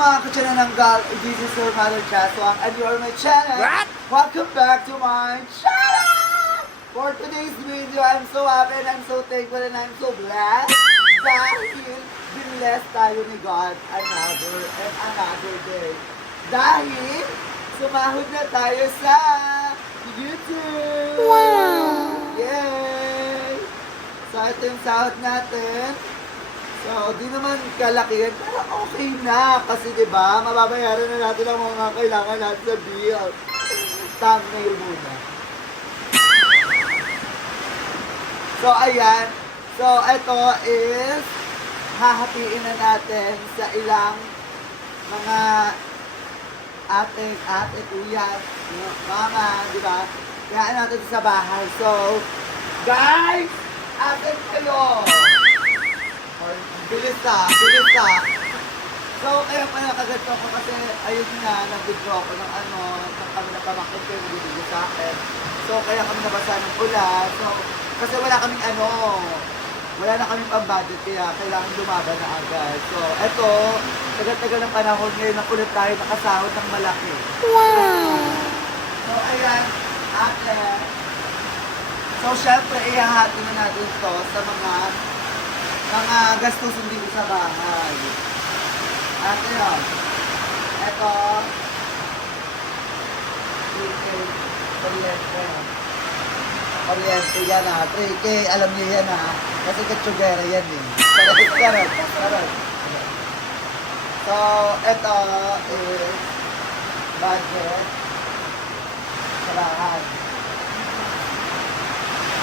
mga kachanananggal, this is your mother Chaswang and you are my channel. What? Welcome back to my channel! For today's video, I'm so happy and I'm so thankful and I'm so blessed dahil binless tayo ni God another and another day. Dahil sumahod na tayo sa YouTube! Wow! Yay! So ito yung sahod natin. So, di naman kalakihan, pero okay na. Kasi diba, mababayaran na natin ang mga kailangan natin sa bill. Thumbnail muna. So, ayan. So, ito is hahatiin na natin sa ilang mga ate, tuyas, mama, diba? Kaya natin sa bahay. So, guys, atin kayo! Or, bilis na. So, kaya pala kaganto ko kasi ayun na, nag-withdraw ko ng ng kami na pamangkin ko yung nabibigay sa akin. So, kaya kami nabasa ng ulan. So, kasi wala na kaming pang-budget kaya kailangan lumaban na agad. So, eto, tagal-tagal ng panahon ngayon na ulit tayo nakasahod ng malaki. Wow! So, ayan, ate. So, syempre, ihahati na natin to sa mga gastusin dito sa bahay. Ate yun. Ito. 3K. Kuryente. Kuryente yan ha. 3K. Alam niyo yan ha. Kasi katsugera yan eh. Karot. So, ito is budget. Salahan.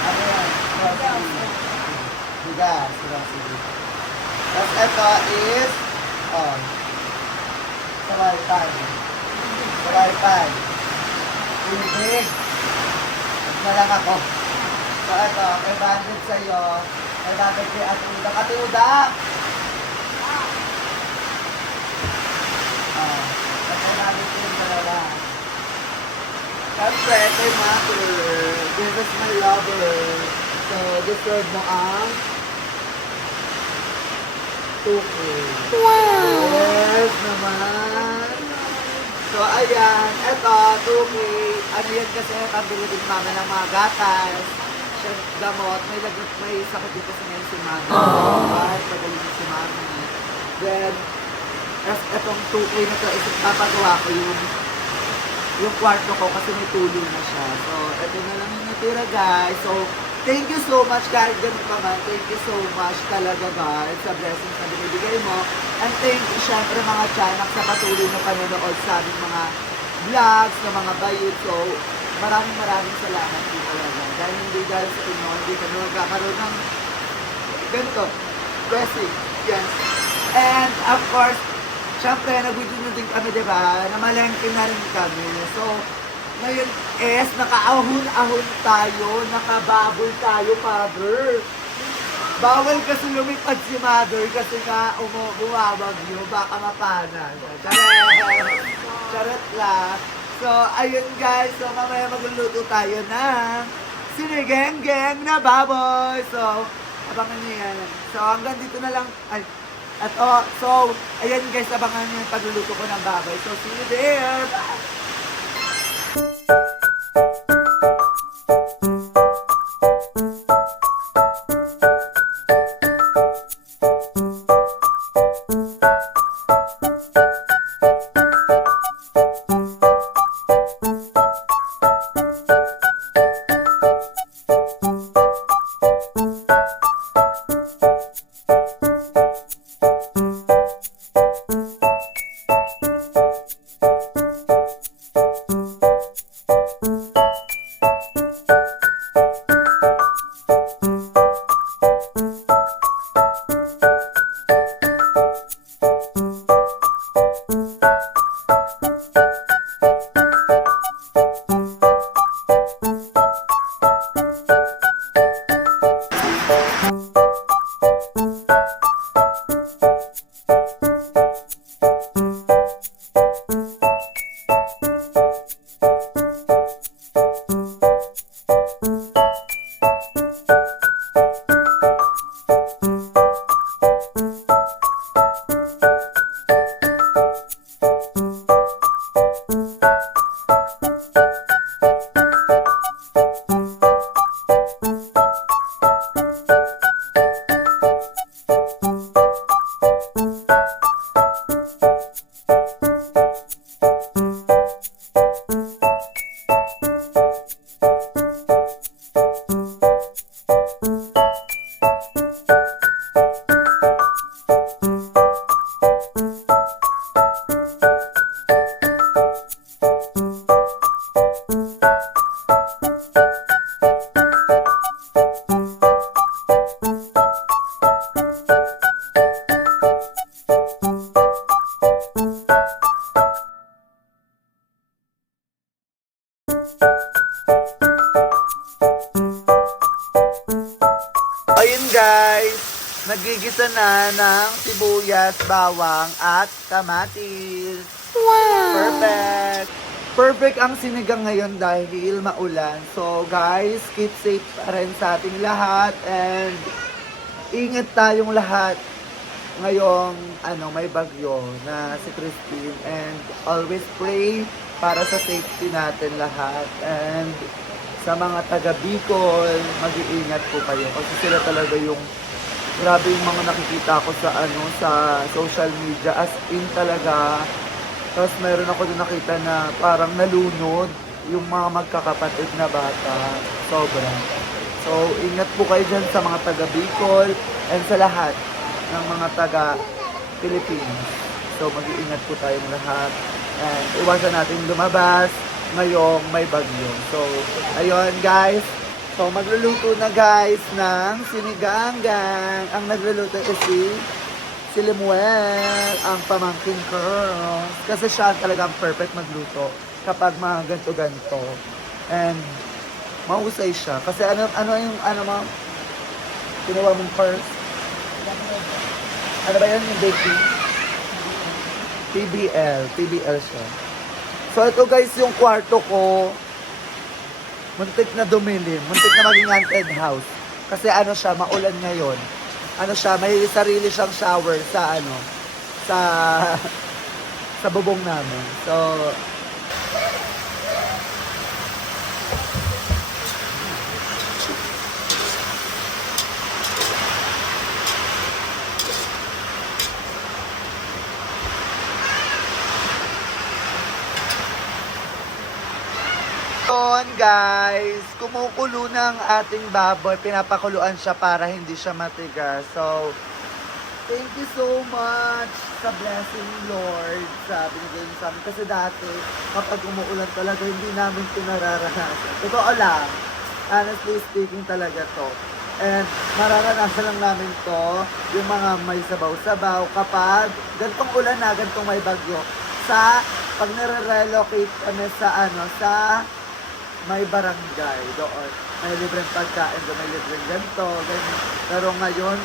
Ano yan? Bigas. Tapos ito is Salaypan. Tubig. Huwag na lang ako. So ito, 500 sa'yo. 500 kay Atudak. Atudak! Kasi 500 yung dalawa. Siyempre, kay Mother. This is my lover. So, deserve mo ang 2K. Wow! Yes naman. So, ayan. Eto, 2K. Ano yan kasi, pambili din mama ng mga gatas. Gamot. May sakit dito sa ngayon si mama. Right? Pagaling si mama. Then, etong 2K na to, papagawa ko yung kwarto ko kasi may tulong na siya. So, eto na lang yung natira, guys. So, thank you so much, guys. Ganun pa man. Thank you so much talaga, guys, sa blessings na binibigay mo. And thank you, syempre, mga tiyanak sa patuloy na panonood sa aming mga vlogs, na mga bayot. So, maraming salamat po talaga. Dahil hindi dahil sa inyo, hindi kami magkakaroon ng ganito, blessing. Yes. And, of course, syempre, nag-video na din kami, diba? Namalengke na rin kami. So, ngayon is, nakaahon-ahon tayo, nakababol tayo, mother. Bawal kasi lumipad si mother kasi nga bumabagyo, baka mapanan. Charot lang. So, ayun guys, so mamaya magluluto tayo ng sinigenggeng na baboy. So, abangan niyo yan. So, hanggang dito na lang. So, ayan guys, abangan niyo yung pagluluto ko ng baboy. So, see you there! Ayun guys, nagigisa na ng sibuyas, bawang at kamatis. Wow! Perfect! Perfect ang sinigang ngayon dahil maulan. So guys, keep safe pa rin sa ating lahat and ingat tayong lahat ngayong may bagyo na si Christine and always pray para sa safety natin lahat and sa mga taga Bicol, mag-iingat po kayo kasi sila talaga yung grabe yung mga nakikita ko sa sa social media as in talaga. Tapos meron ako din nakita na parang nalunod yung mga magkakapatid na bata. Sobra. So, ingat po kayo dyan sa mga taga Bicol and sa lahat ng mga taga Philippines. So, mag-iingat po tayong lahat. And iwasan natin lumabas ngayong may bagyo. So, ayun guys. So, magluluto na guys ng siniganggang. Ang nagluluto is si Lemuel, ang pamangkin ko. Kasi siya talagang perfect magluto kapag mga ganto-ganto. And mahusay siya. Kasi ano mo, ginawa mong first? Ano ba yan yung baking? PBL siya. So ito guys yung kwarto ko. Muntik na dumilim. Muntik na maging haunted house. Kasi siya, maulan ngayon. May sarili siyang shower sa sa bubong namin. So, guys, kumukulo ng ating baboy. Pinapakuluan siya para hindi siya matigas. So, thank you so much sa blessing, Lord, sa binigay niyo sa amin. Kasi dati, kapag umuulan talaga, hindi namin ito nararanasan. Totoo lang. Honestly speaking talaga to. And mararanasan lang namin to, yung mga may sabaw-sabaw, kapag gantong ulan na, gantong may bagyo. Pag nare-relocate kami sa may barangay doon. May libreng pagkain doon, may libreng ganito, ganyan. Pero ngayon,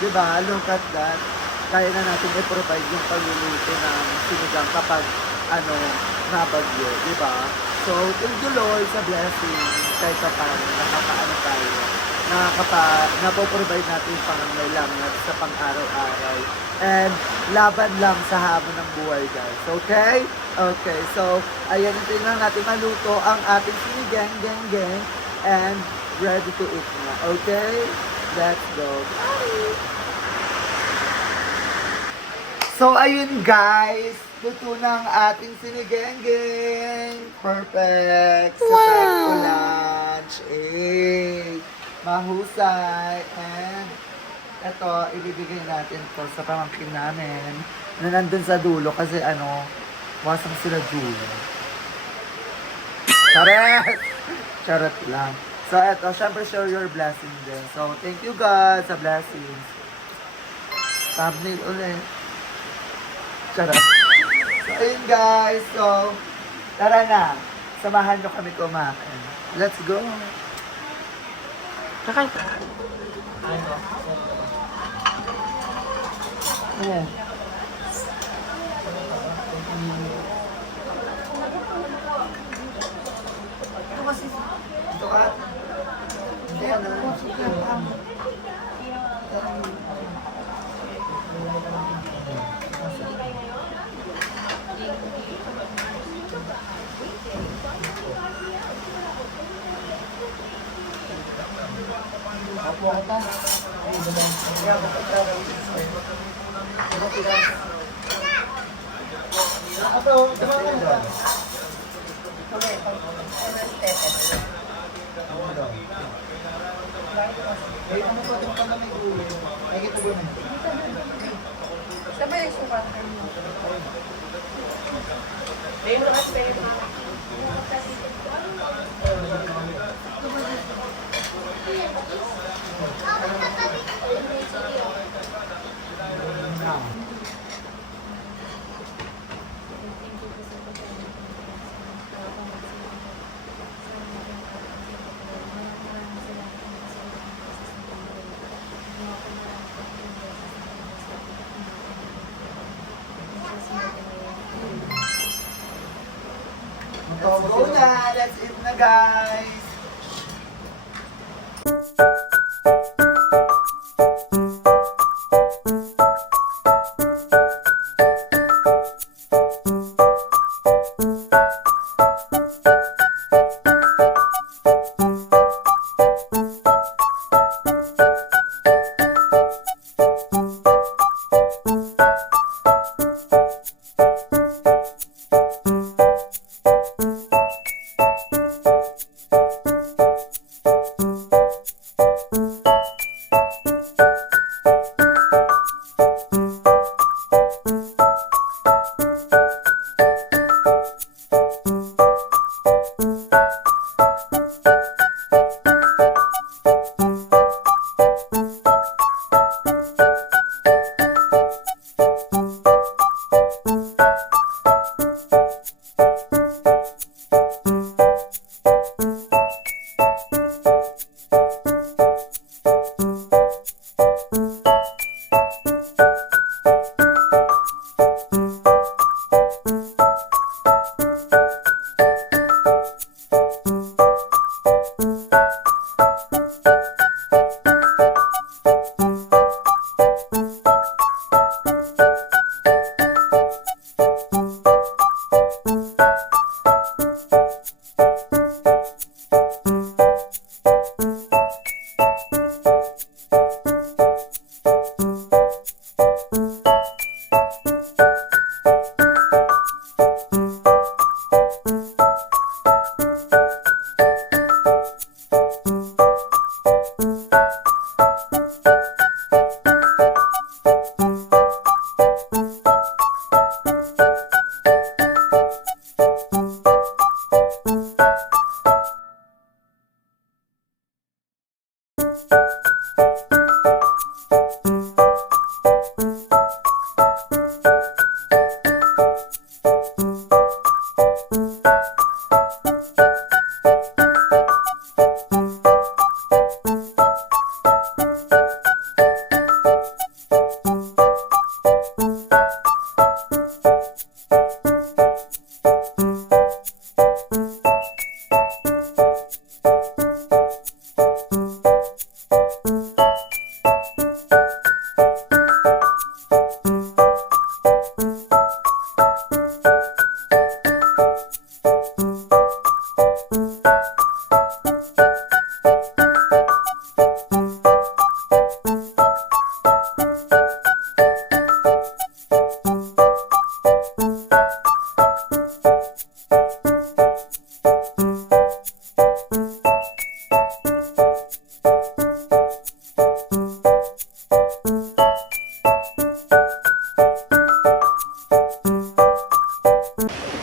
di ba, look at that, kaya na natin i-provide yung pagluluto ng sinigang kapag nabagyo, di ba? So, thank you Lord sa blessing kahit pa paano, tayo, napoprovide natin yung pangangailangan sa pang-araw-araw. And laban lang sa hamon ng buhay, guys. Okay? Okay, so, ayan, ito na natin maluto ang ating sinigang, gang, and ready to eat na. Okay? Let's go. Bye! So, ayun guys, luto na ang ating sinigang. Perfect. Wow! Lunch. Mahusay. And ito, ibibigay natin to sa pamangkin namin na nandun sa dulo kasi wasang sila dulo. Charot! Charot lang. So, ito, syempre share your blessing din. So, thank you God sa blessings. Thumbnail ulit. Charot. So, ayun guys. So, tara na. Samahan nyo kami kumain. Let's go. Kakain. Ayan. Ito ka. Ayan na. Apo ka pa. Sabay yung sukat. Go na! Let's eat na, guys!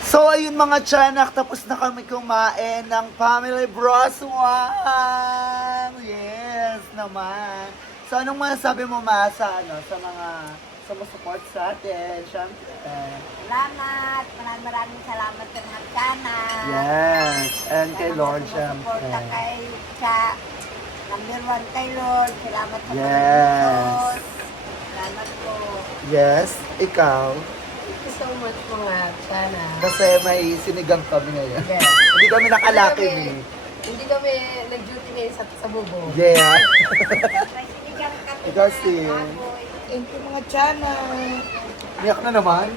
So ayun mga tiyanak, tapos na kami kumain ng Family Broswang! Yes naman! So anong masasabi mo ma sa, sa mga sumusupport sa atin, syempre? Salamat! Maraming salamat sa mga channel. Yes, and kay Lord syempre. Sumusuporta kay sa number 1 kay Lord. Salamat sa Yes. Panginoon. Salamat po. Yes, ikaw? Thank you so much mga channel. Kasi may sinigang kami ngayon. Yes. Hindi kami nakalaki eh. Hindi kami nag-duty ngayon sa bubo. Yeah. May sinigang kami Ikaw, na Sil. baboy. Thank you mga channel. Miyak na naman.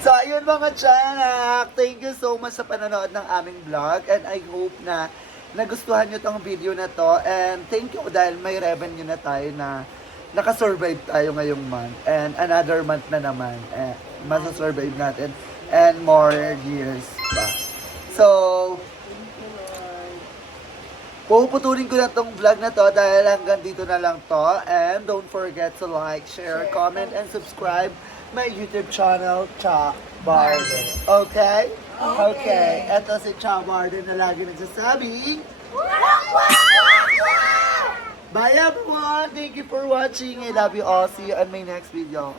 So, ayun mga tiyanak. Thank you so much sa panonood ng aming vlog. And I hope na nagustuhan nyo tong video na to. And thank you dahil may revenue na tayo na nakasurvive tayo ngayong month. And another month na naman. Masasurvive natin. And more years pa. So, puputulin ko na tong vlog na to dahil hanggang dito na lang to. And don't forget to like, share, comment, and subscribe my YouTube channel. Cha! Barden. Okay? Okay. Ito si Cha Barden na lagi nagsasabi. Bye everyone! Thank you for watching. I love you all. See you on my next video.